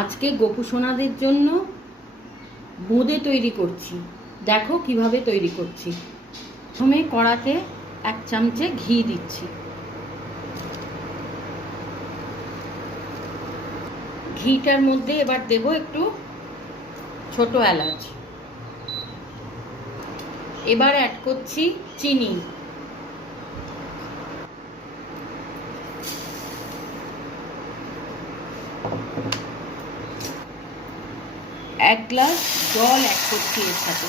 আজকে গোপু সোনাদের জন্য বোঁদে তৈরি করছি। দেখো কীভাবে তৈরি করছি। প্রথমে কড়াতে এক চামচে ঘি দিচ্ছি। ঘিটার মধ্যে এবার দেব একটু ছোট এলাচ। এবার অ্যাড করছি চিনি। এক গ্লাস জল অ্যাড করছি এর সাথে।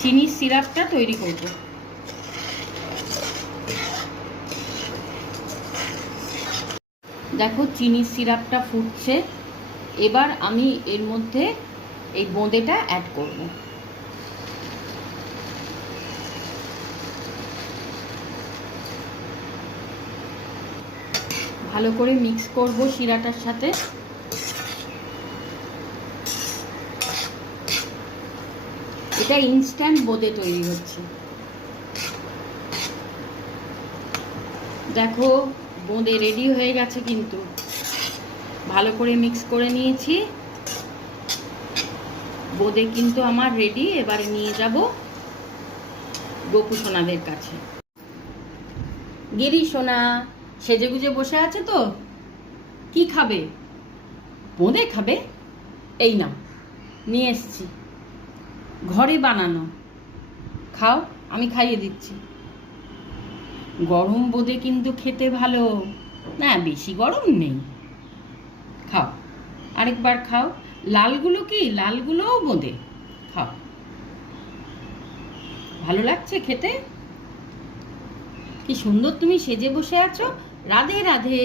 চিনির সিরাপটা তৈরি করব। দেখো চিনির সিরাপটা ফুটছে। এবার আমি এর মধ্যে এই বোঁদেটা অ্যাড করব। ভালো করে মিক্স করব শিরাটার সাথে। এটা ইনস্ট্যান্ট বোঁদে তৈরি হচ্ছে। দেখো, বোঁদে রেডি হয়ে গেছে কিন্তু। ভালো করে মিক্স করে নিয়েছি। বোঁদে কিন্তু আমার রেডি এবারে নিয়ে যাব গোপু সোনাদের কাছে। গিরি সোনা সেজে গুজে বসে আছে তো। কি খাবে? বোঁদে খাবে? এই না নিয়ে এসছি। ঘরে বানানো। খাও, আমি খাইয়ে দিচ্ছি। গরম বোঁদে কিন্তু খেতে ভালো। না, বেশি গরম নেই। খাও, আরেকবার খাও। লালগুলো কি? লালগুলোও বোঁদে। খাও। ভালো লাগছে খেতে? কি সুন্দর তুমি সেজে বসে আছো। রাধে রাধে।